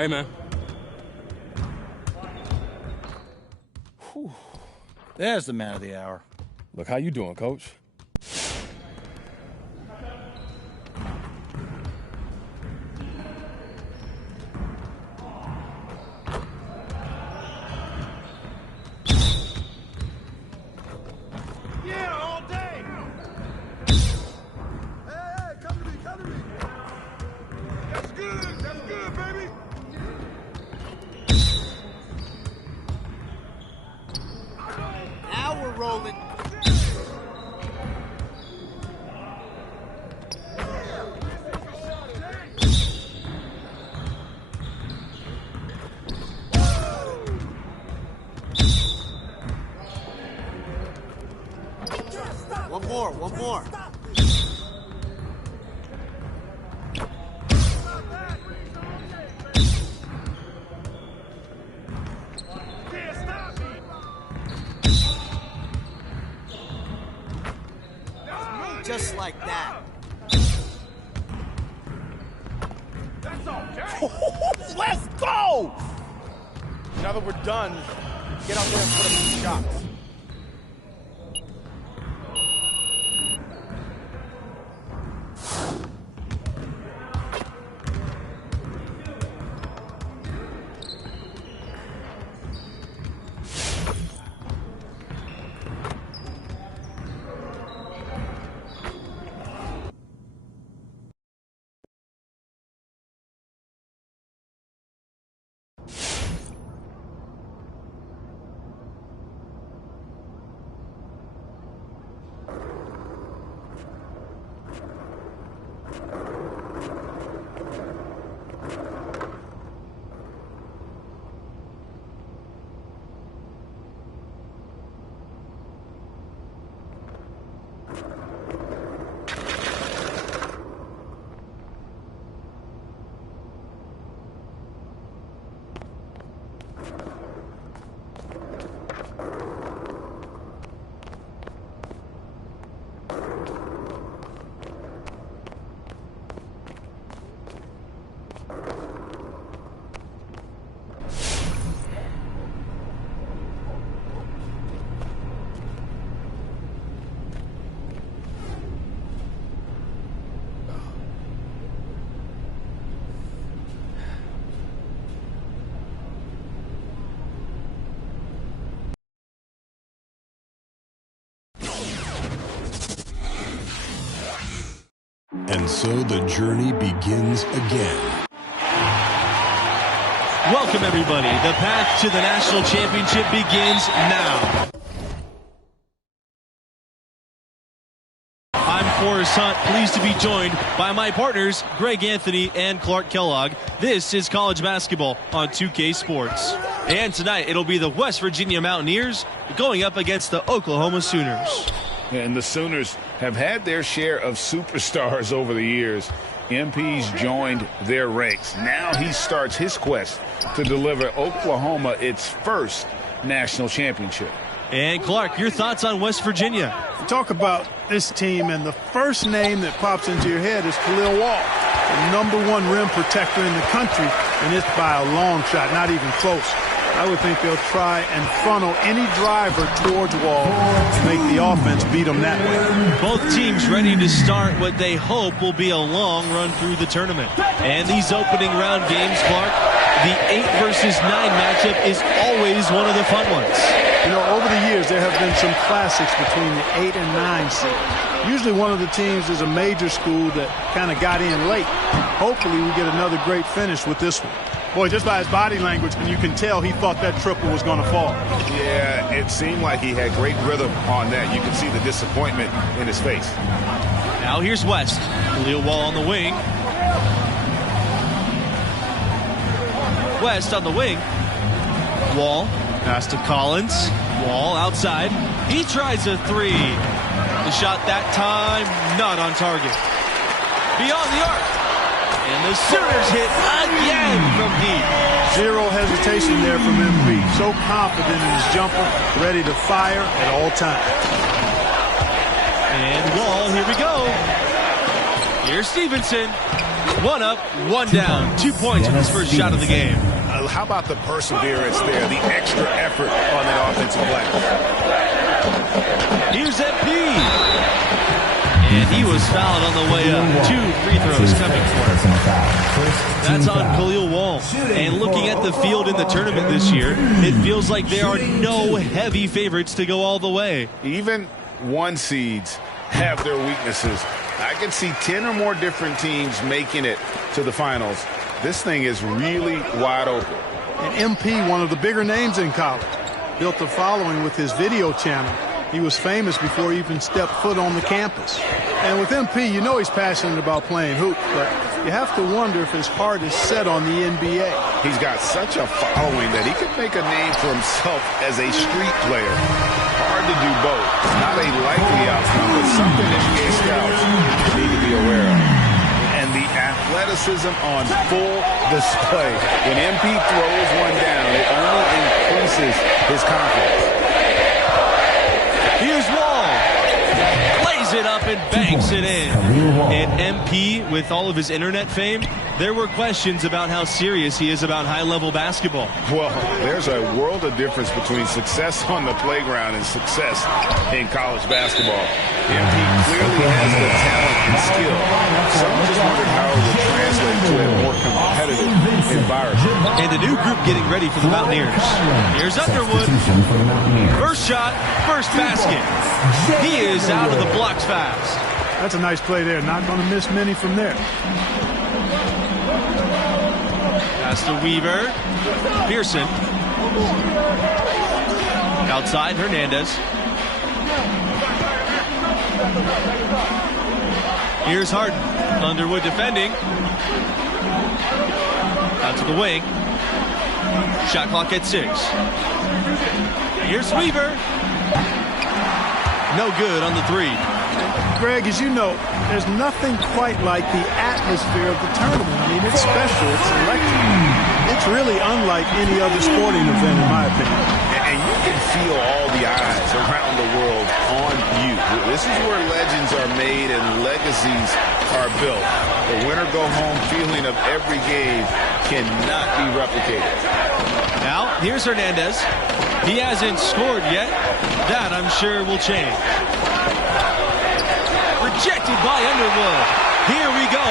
Hey, man. Whew. There's the man of the hour. Look, how you doing, Coach? Rolling. One more. Just like that. Let's go! Now that we're done, get out there and put up some shots. And so the journey begins again. Welcome, everybody. The path to the national championship begins now. I'm Forrest Hunt, pleased to be joined by my partners, Greg Anthony and Clark Kellogg. This is college basketball on 2K Sports. And tonight, it'll be the West Virginia Mountaineers going up against the Oklahoma Sooners. And the Sooners have had their share of superstars over the years. MP's joined their ranks. Now he starts his quest to deliver Oklahoma its first national championship. And Clark, your thoughts on West Virginia? Talk about this team, and the first name that pops into your head is Khalil Wall, the #1 rim protector in the country, and it's by a long shot, not even close. I would think they'll try and funnel any driver towards Wall to make the offense beat them that way. Both teams ready to start what they hope will be a long run through the tournament. And these opening round games, Clark, the 8 versus 9 matchup is always one of the fun ones. You know, over the years, there have been some classics between the 8 and 9 seed. Usually one of the teams is a major school that kind of got in late. Hopefully we get another great finish with this one. Boy, just by his body language, you can tell he thought that triple was going to fall. Yeah, it seemed like he had great rhythm on that. You can see the disappointment in his face. Now here's West. Khalil Wall on the wing. West on the wing. Wall. Pass to Collins. Wall outside. He tries a three. The shot that time, not on target. Beyond the arc. And the Sooners hit again from deep. Zero hesitation there from MP. So confident in his jumper, ready to fire at all times. And Wall, here we go. Here's Stevenson. One up, one down. 2 points on his first shot of the game. How about the perseverance there, the extra effort on that offensive glass? Here's MP. And he was fouled on the way up. 2 free throws coming for him. That's on Khalil Wall. And looking at the field in the tournament this year, it feels like there are no heavy favorites to go all the way. Even 1 seeds have their weaknesses. I can see 10 or more different teams making it to the finals. This thing is really wide open. And MP, one of the bigger names in college, built a following with his video channel. He was famous before he even stepped foot on the campus. And with MP, you know he's passionate about playing hoops, but you have to wonder if his heart is set on the NBA. He's got such a following that he could make a name for himself as a street player. Hard to do both. Not a likely outcome, but something NBA scouts need to be aware of. And the athleticism on full display. When MP throws one down, it only increases his confidence. Here's Wall. Lays it up and banks it in. And MP, with all of his internet fame, there were questions about how serious he is about high-level basketball. Well, there's a world of difference between success on the playground and success in college basketball. MP clearly has the talent and skill. Some just wondered how it would translate to a more competitive environment. And a new group getting ready for the Mountaineers. Here's Underwood. First shot, first basket. He is out of the blocks fast. That's a nice play there. Not going to miss many from there. Pass to Weaver. Pearson. Outside, Hernandez. Here's Harden. Underwood defending. Out to the wing. Shot clock at 6. Here's Weaver. No good on the 3. Greg, as you know, there's nothing quite like the atmosphere of the tournament. I mean, it's special. It's electric. It's really unlike any other sporting event, in my opinion. And you can feel all the eyes around the world on you. This is where legends are made and legacies are built. The winner-go-home feeling of every game cannot be replicated. Now, here's Hernandez. He hasn't scored yet. That, I'm sure, will change. Rejected by Underwood. Here we go.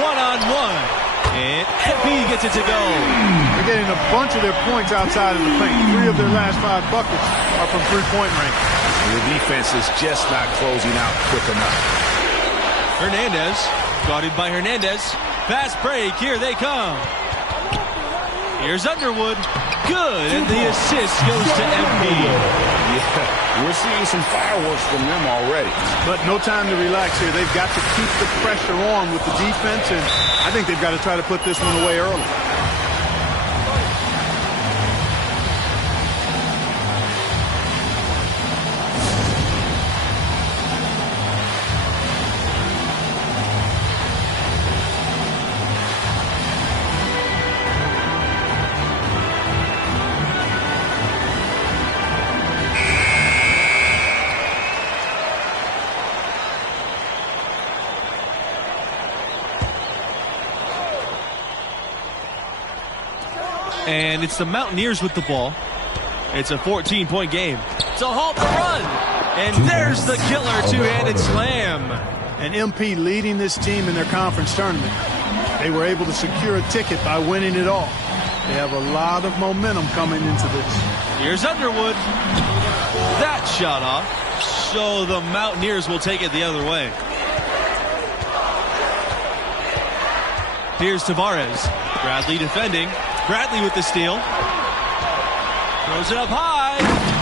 One-on-one. And MP gets it to go. They're getting a bunch of their points outside of the paint. 3 of their last 5 buckets are from three-point range. The defense is just not closing out quick enough. Hernandez, guarded by Hernandez. Fast break, here they come. Here's Underwood. Good, and the assist goes to MP. Yeah, we're seeing some fireworks from them already. But no time to relax here. They've got to keep the pressure on with the defense, and I think they've got to try to put this one away early. And it's the Mountaineers with the ball. It's a 14-point game. It's a halt the run. And there's the killer two-handed slam. And MP leading this team in their conference tournament. They were able to secure a ticket by winning it all. They have a lot of momentum coming into this. Here's Underwood. That shot off. So the Mountaineers will take it the other way. Here's Tavares. Bradley defending. Bradley with the steal. Throws it up high.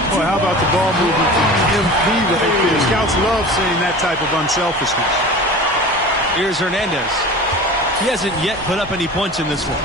Boy, how about the ball movement from MP right there? Scouts love seeing that type of unselfishness. Here's Hernandez. He hasn't yet put up any points in this one.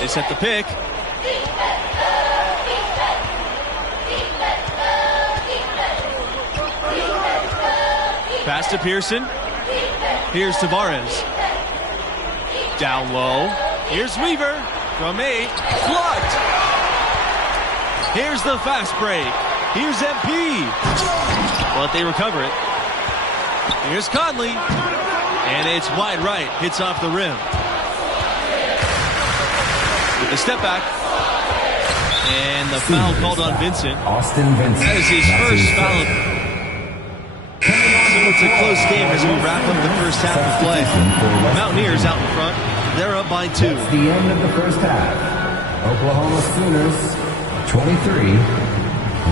They set the pick. Pass to Pearson. Here's Tavares. Down low. Here's Weaver from 8. Blocked. Here's the fast break. Here's MP. But they recover it. Here's Conley. And it's wide right. Hits off the rim. With the step back. And the foul called on Vincent. Austin Vincent. That is his first foul. So it's a close game as we wrap up the first half of play. Mountaineers out in front. They're up by 2. That's the end of the first half. Oklahoma Sooners 23,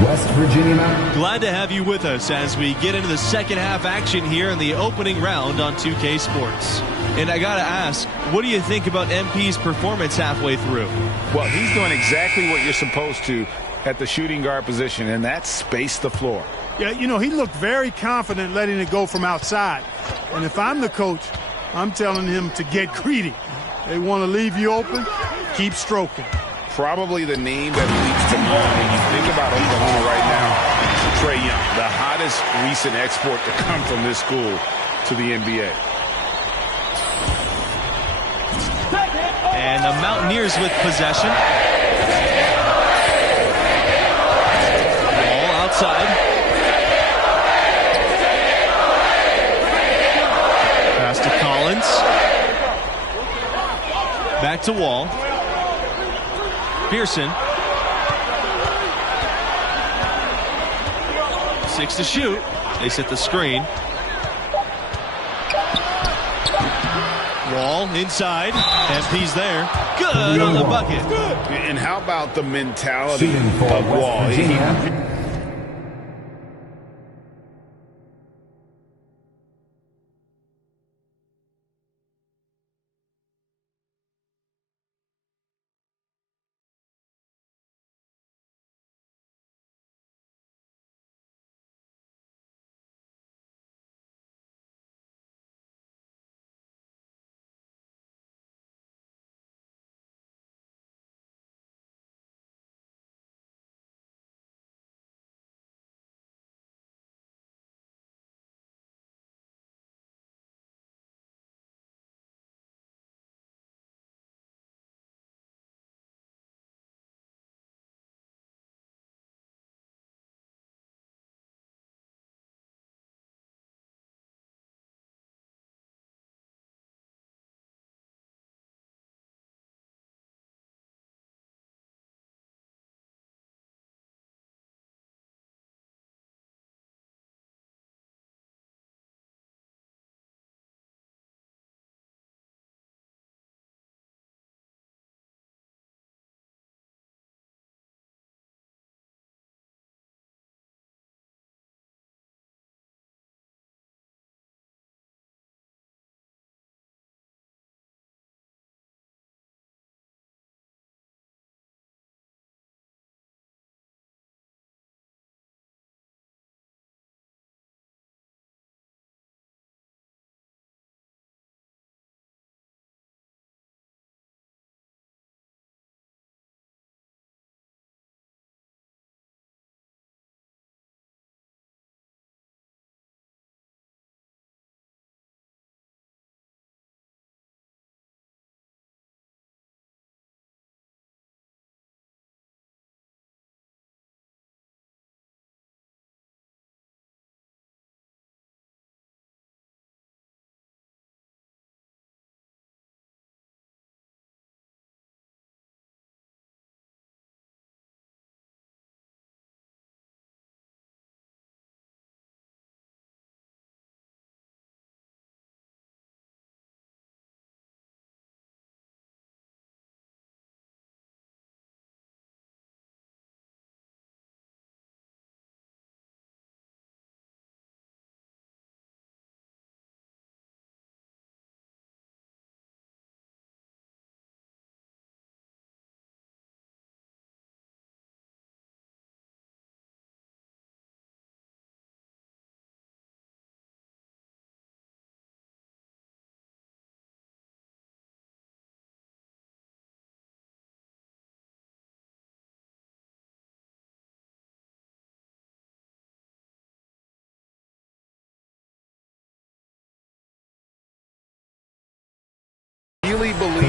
West Virginia Mountain. Glad to have you with us as we get into the second half action here in the opening round on 2K Sports. And I gotta ask, what do you think about MP's performance halfway through? Well, he's doing exactly what you're supposed to at the shooting guard position, and that's space the floor. Yeah, you know, he looked very confident letting it go from outside. And if I'm the coach, I'm telling him to get greedy. They want to leave you open, keep stroking. Probably the name that leaps to mind when you think about Oklahoma right now, Trae Young, the hottest recent export to come from this school to the NBA. And the Mountaineers with possession. Ball outside. Pass to Collins. Back to Wall. Pearson. 6 to shoot. They set the screen. Wall inside. MP's there. Good on the bucket. And how about the mentality Shooting for of West Wall? Virginia.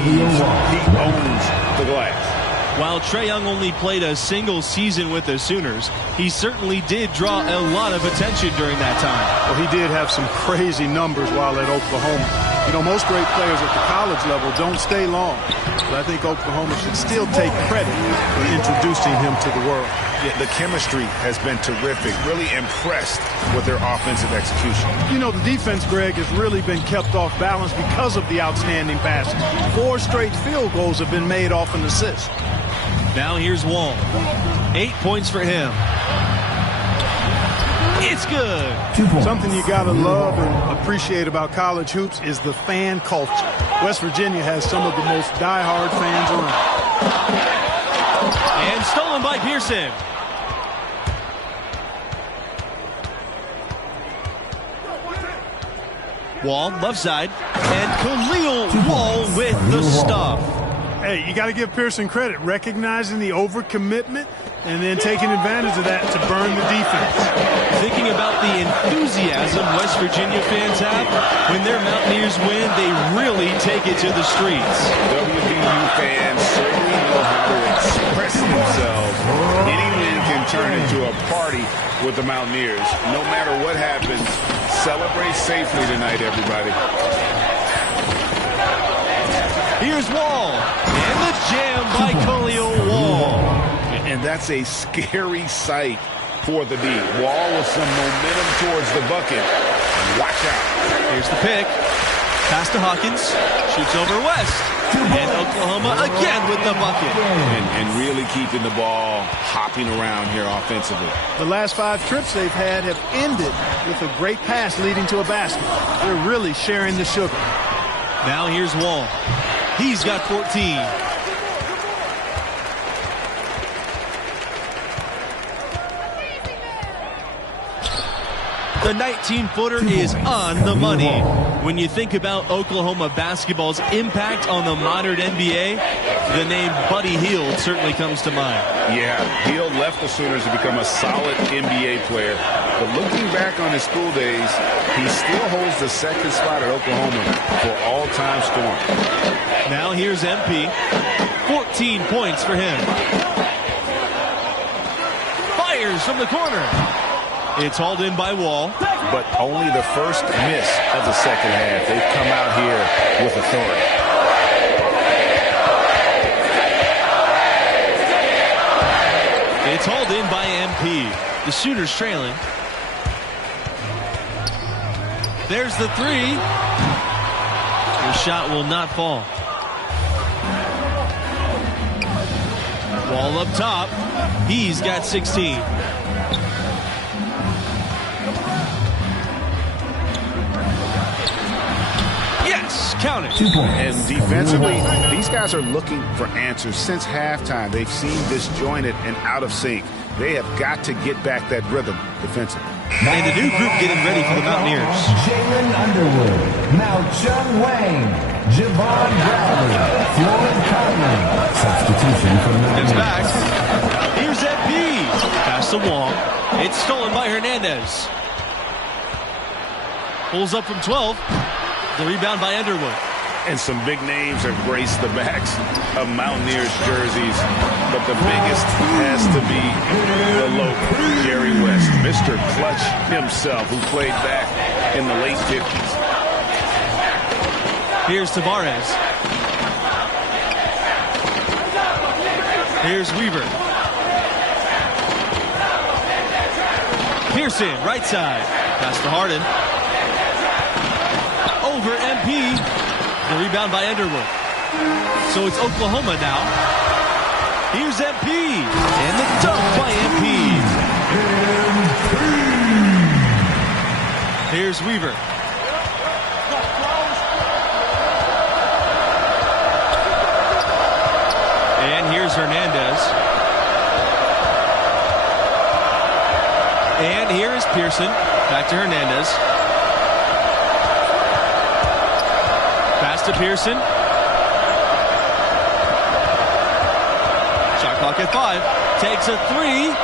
He owns the glass. While Trae Young only played a single season with the Sooners, he certainly did draw a lot of attention during that time. Well, he did have some crazy numbers while at Oklahoma. You know, most great players at the college level don't stay long. But I think Oklahoma should still take credit for introducing him to the world. Yeah, the chemistry has been terrific. Really impressed with their offensive execution. You know, the defense, Greg, has really been kept off balance because of the outstanding passes. 4 straight field goals have been made off an assist. Now here's Wall. 8 points for him. It's good. 2 points. Something you got to love and appreciate about college hoops is the fan culture. West Virginia has some of the most diehard fans around. And stolen by Pearson. Wall, left side. And Khalil Wall with the stuff. Hey, you got to give Pearson credit, recognizing the overcommitment and then taking advantage of that to burn the defense. Thinking about the enthusiasm West Virginia fans have, when their Mountaineers win, they really take it to the streets. WVU fans certainly know how to express themselves. Any win can turn into a party with the Mountaineers. No matter what happens, celebrate safely tonight, everybody. Here's Wall, and the jam by Khalil Wall. And that's a scary sight for the D. Wall with some momentum towards the bucket. Watch out. Here's the pick. Pass to Hawkins. Shoots over West. And Oklahoma again with the bucket. And really keeping the ball hopping around here offensively. The last 5 trips they've had have ended with a great pass leading to a basket. They're really sharing the sugar. Now here's Wall. He's got 14. The 19-footer is on the money. When you think about Oklahoma basketball's impact on the modern NBA, the name Buddy Hield certainly comes to mind. Yeah, Hield left the Sooners to become a solid NBA player. But looking back on his school days, he still holds the second spot at Oklahoma for all-time scoring. Now here's MP. 14 points for him. Fires from the corner. It's hauled in by Wall. But only the first miss of the second half. They've come out here with authority. It's hauled in by MP. The Sooners trailing. There's the 3. The shot will not fall. Wall up top. He's got 16. Count it. 2 points. And defensively, these guys are looking for answers since halftime. They've seen disjointed and out of sync. They have got to get back that rhythm defensively. And the new group getting ready for the Mountaineers. Jalen Underwood, Mao Chung Wang, Javon Bradley, Florence Conley. Substitution for the It's Mountaineers. back. Here's MP. Pass to Wall. It's stolen by Hernandez. Pulls up from 12. The rebound by Underwood. And some big names have graced the backs of Mountaineers jerseys. But the biggest has to be the local, Jerry West, Mr. Clutch himself, who played back in the late 50s. Here's Tavares. Here's Weaver. Pearson, right side. Pass to Harden. Over MP. The rebound by Underwood. So it's Oklahoma now. Here's MP. And the dunk by MP. Here's Weaver. And here's Hernandez. And here is Pearson. Back to Hernandez. Pass to Pearson. Shot clock at 5. Takes a 3.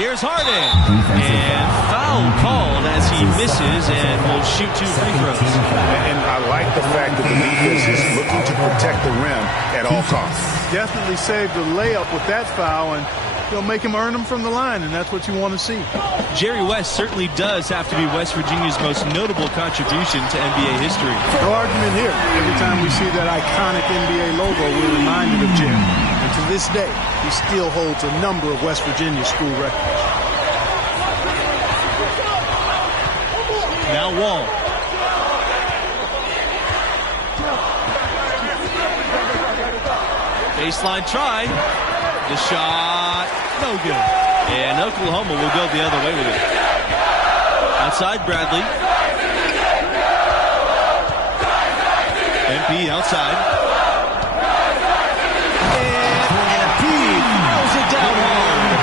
Here's Harden. And foul called as he He misses and will shoot 2 free throws. And I like the fact that the defense is looking to protect the rim at all costs. Definitely saved the layup with that foul, and he'll make him earn them from the line, and that's what you want to see. Jerry West certainly does have to be West Virginia's most notable contribution to NBA history. No argument here. Every time we see that iconic NBA logo, we're reminded of Jerry. And to this day, he still holds a number of West Virginia school records. Now Wall. Baseline try. The shot, no good. And Oklahoma will go the other way with it. Outside, Bradley. MP outside. And MP throws it down hard.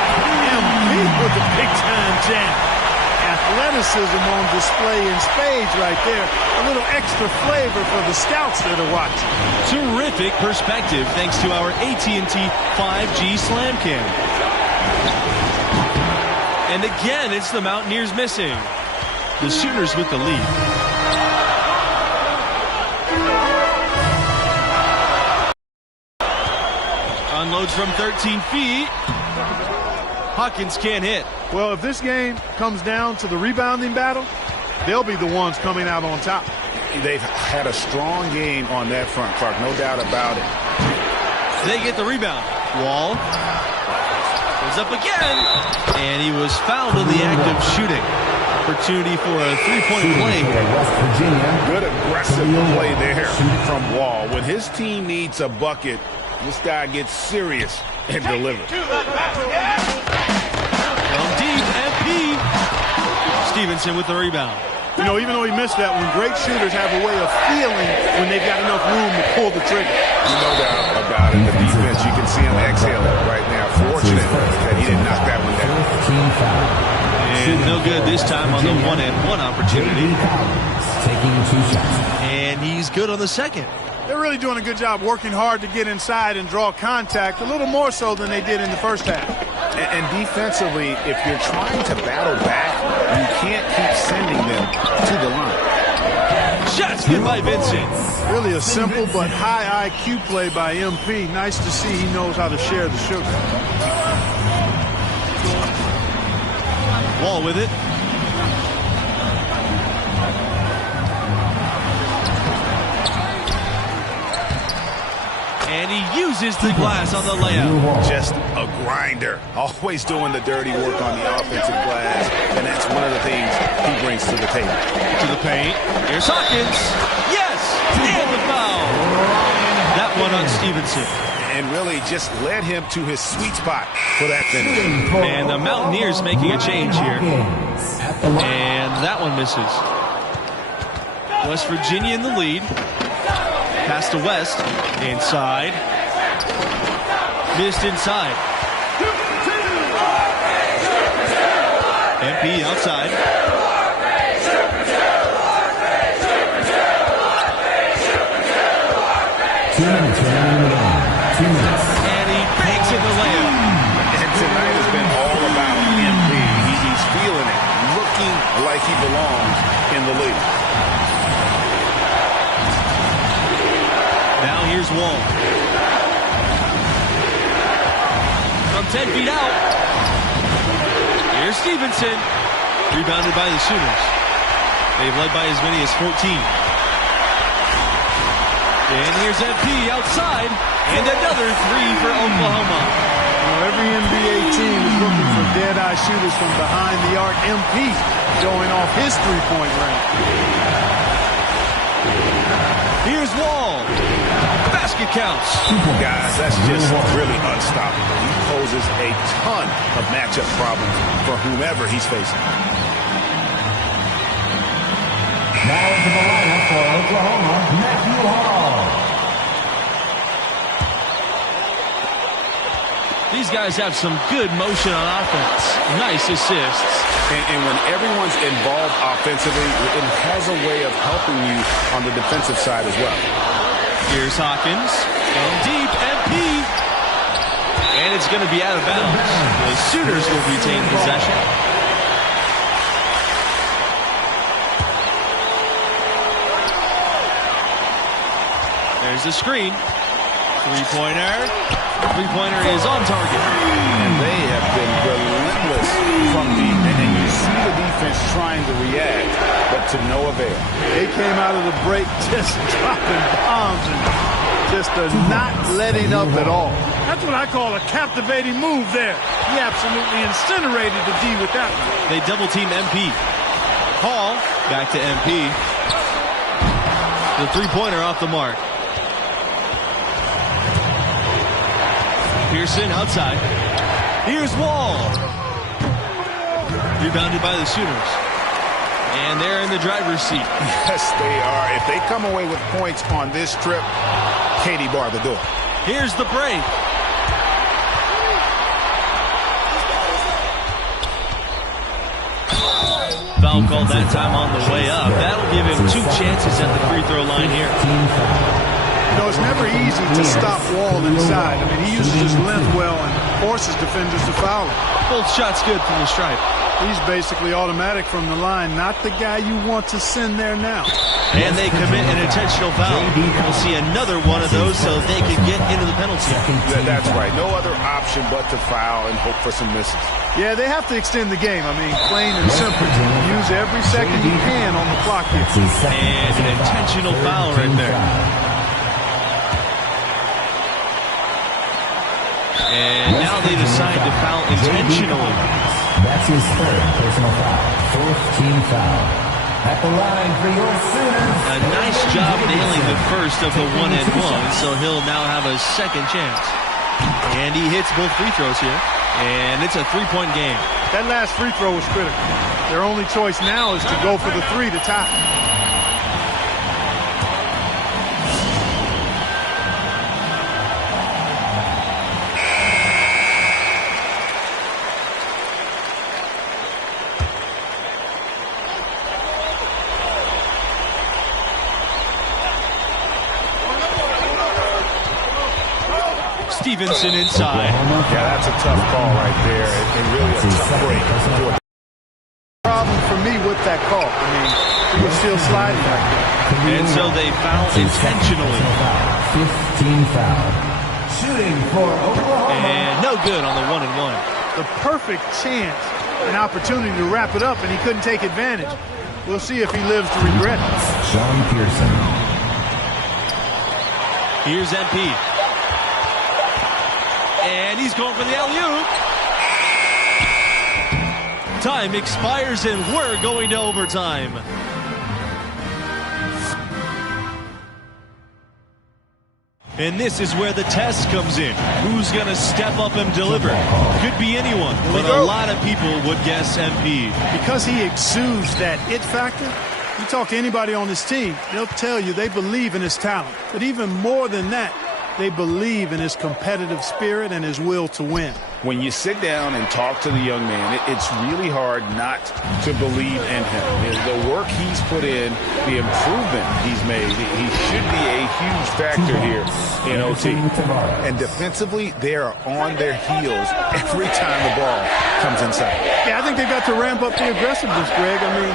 MP with a big-time jam. Athleticism on display in spades right there. A little extra flavor for the scouts that are watching. Terrific perspective thanks to our AT&T 5G Slam Cam. And again, it's the Mountaineers missing. The Sooners with the lead. Unloads from 13 feet. Hawkins can't hit. Well, if this game comes down to the rebounding battle, they'll be the ones coming out on top. They've had a strong game on that front, Clark, no doubt about it. They get the rebound. Wall goes up again, and he was fouled in the act of shooting. Opportunity for a three-point play here. West Virginia. Good aggressive play there from Wall. When his team needs a bucket, this guy gets serious and delivers. From deep, MP. Stevenson with the rebound. You know, even though he missed that one, great shooters have a way of feeling when they've got enough room to pull the trigger. No doubt about it. The defense, you can see him exhaling right now. Fortunate that he didn't knock that one down. And no good this time on the 1-and-1 opportunity. Taking 2 shots. And he's good on the second. They're really doing a good job working hard to get inside and draw contact, a little more so than they did in the first half. And defensively, if you're trying to battle back, you can't keep sending them to the line. Shots good by Vincent. Really a simple but high IQ play by MP. Nice to see he knows how to share the sugar. Wall with it. And he uses the glass on the layup. Just a grinder. Always doing the dirty work on the offensive glass. And that's one of the things he brings to the table. To the paint. Here's Hawkins. Yes! And the foul. That one on Stevenson. And really just led him to his sweet spot for that finish. And the Mountaineers making a change here. And that one misses. West Virginia in the lead. Pass to West. Inside. Missed inside. MP outside. 2 minutes remaining in the game. 2 minutes. And he banks in the layup. And tonight has been all about MP. He's feeling it, looking like he belongs in the league. Now here's Wall. From 10 feet out. Here's Stevenson. Rebounded by the Sooners. They've led by as many as 14. And here's MP outside. And another 3 for Oklahoma. Well, every NBA team is looking for dead-eye shooters from behind the arc. MP showing off his three-point range. Here's Wall. Basket counts. Guys, that's just really unstoppable. He poses a ton of matchup problems for whomever he's facing. Now into the lineup for Oklahoma, Matthew Hall. These guys have some good motion on offense. Nice assists. And when everyone's involved offensively, it has a way of helping you on the defensive side as well. Here's Hawkins. And deep, MP. And it's going to be out of bounds. The Sooners will retain possession. There's the screen. Three-pointer. Three-pointer is on target. And they have been relentless from deep. And you see the defense trying to react, but to no avail. They came out of the break just dropping bombs and just not letting up at all. That's what I call a captivating move there. He absolutely incinerated the D with that one. They double-team MP. Hall back to MP. The three-pointer off the mark. Pearson outside. Here's Wall. Rebounded by the Sooners. And they're in the driver's seat. Yes, they are. If they come away with points on this trip, Katie bar the door. Here's the break. Foul called that time on the way up. That'll give him 2 chances at the free throw line here. You know, it's never easy to stop Wall inside. I mean, he uses his length well and forces defenders to foul him. Both shots good from the stripe. He's basically automatic from the line, not the guy you want to send there now. And they commit an intentional foul. We'll see another one of those so they can get into the penalty. That's right. No other option but to foul and hope for some misses. Yeah, they have to extend the game. I mean, plain and simple. Use every second you can on the clock here. And an intentional foul right there. And now they decide to foul intentionally. That's his third personal foul. 4th team foul. At the line for your Sooners. A nice job nailing the first of the 1-and-1, so he'll now have a second chance. And he hits both free throws here. And it's a 3-point game. That last free throw was critical. Their only choice now is to go for the 3 to tie. Stevenson inside. Yeah, that's a tough call right there. And really a tough break. Problem for me with that call. I mean, he was still sliding right there. And so they foul intentionally. 5th team foul. Shooting for Oklahoma. And no good on the 1-and-1. The perfect chance, an opportunity to wrap it up, and he couldn't take advantage. We'll see if he lives to regret it. Sean Pearson. Here's MP. And he's going for the alley-oop. Time expires and we're going to overtime. And this is where the test comes in. Who's going to step up and deliver? Could be anyone, but a lot of people would guess MP. Because he exudes that it factor, you talk to anybody on this team, they'll tell you they believe in his talent. But even more than that, they believe in his competitive spirit and his will to win. When you sit down and talk to the young man, it's really hard not to believe in him. The work he's put in, the improvement he's made, he should be a huge factor here in OT. And defensively, they are on their heels every time the ball comes inside. Yeah, I think they've got to ramp up the aggressiveness, Greg. I mean,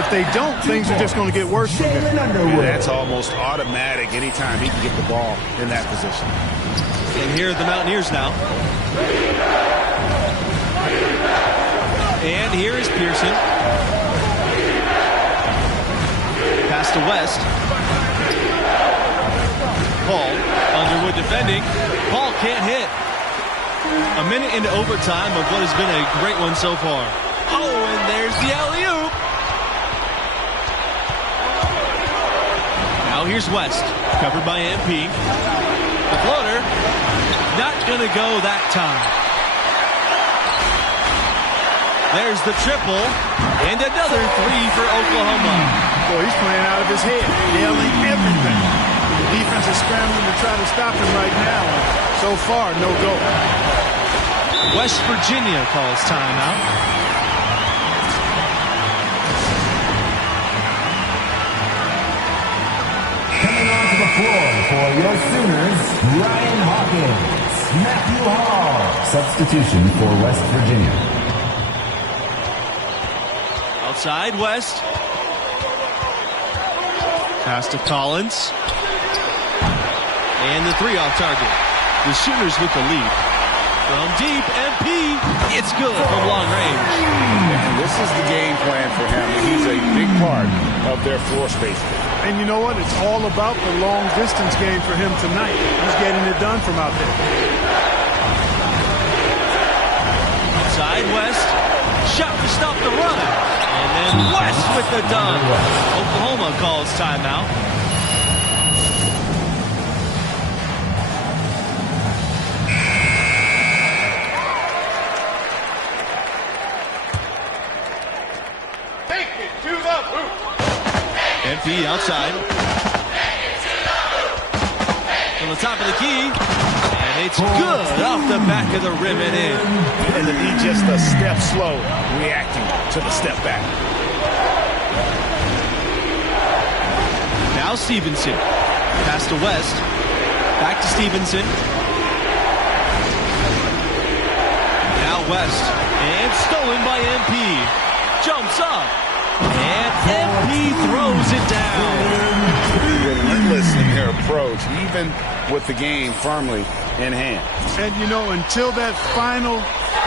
if they don't, things are just going to get worse from here. And that's almost automatic anytime he can get the ball in that position. And here are the Mountaineers now. And here is Pearson. Pass to West. Paul, Underwood defending. Paul can't hit. A minute into overtime of what has been a great one so far. Oh, and there's the alley-oop. Now here's West, covered by MP. The floater, not going to go that time. There's the triple, and another 3 for Oklahoma. Boy, he's playing out of his head, nailing everything. The defense is scrambling to try to stop him right now. So far, no go. West Virginia calls timeout. Coming onto the floor for your Sooners, Ryan Hawkins. Matthew Hall. Substitution for West Virginia. Outside, West. Pass to Collins. And the three off target. The Sooners with the lead. From deep, MP, it's good from long range. And this is the game plan for him. He's a big part of their floor space. And you know what? It's all about the long distance game for him tonight. He's getting it done from out there. Outside West, shot to stop the run. And then West with the dunk. Oklahoma calls timeout. MP outside. From the top of the key. And it's good off the back of the rim and in. And he just a step slow reacting to the step back. Now Stevenson. Pass to West. Back to Stevenson. Now West. And stolen by MP. Jumps up. And MP throws it down. Relentless in their approach, even with the game firmly in hand. And, you know, until that final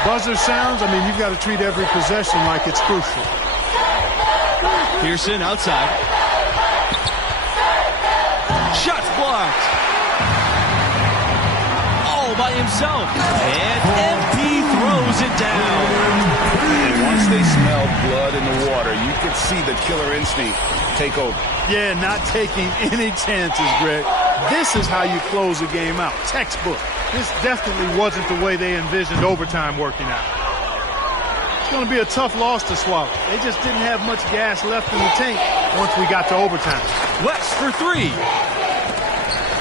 buzzer sounds, I mean, you've got to treat every possession like it's crucial. Pearson outside. Shots blocked. All by himself. And MP throws it down. And once they smelled blood in the water, you could see the killer instinct take over. Yeah, not taking any chances, Greg. This is how you close a game out. Textbook. This definitely wasn't the way they envisioned overtime working out. It's going to be a tough loss to swallow. They just didn't have much gas left in the tank once we got to overtime. West for three.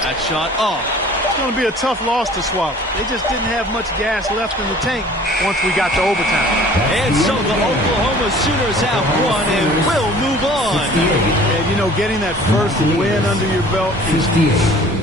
That shot off. It's going to be a tough loss to swallow. They just didn't have much gas left in the tank once we got to overtime. And so the Oklahoma Sooners have won and will move on. And, you know, getting that first win under your belt is 58.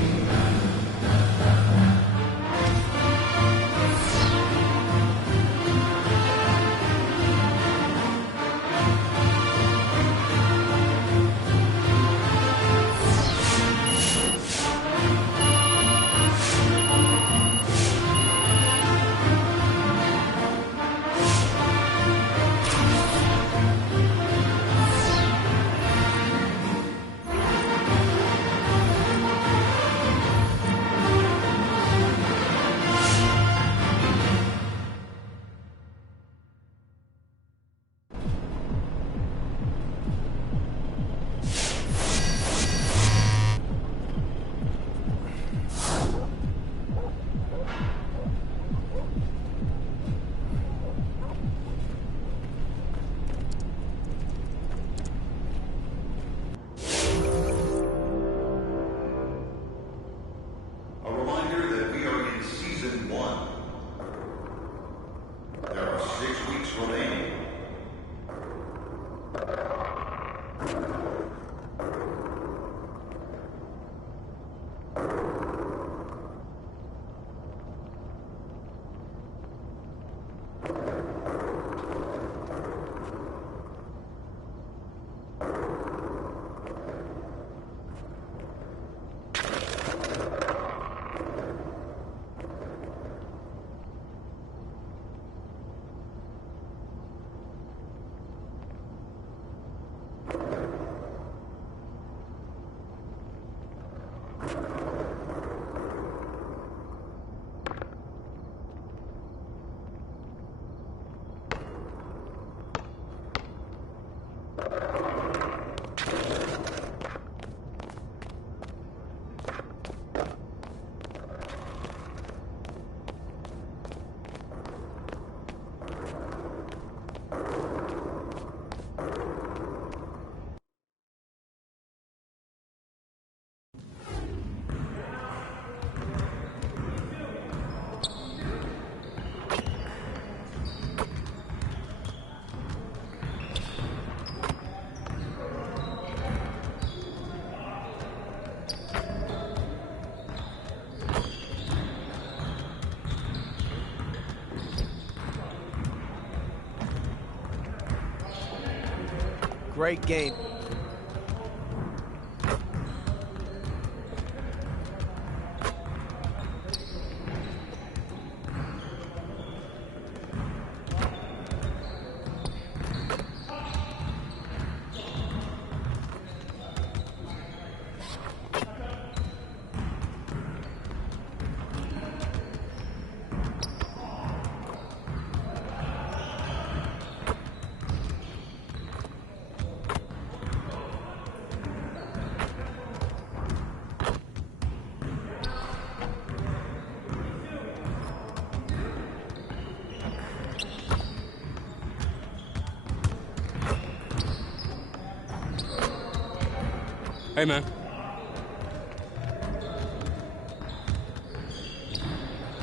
Great game. Hey, man.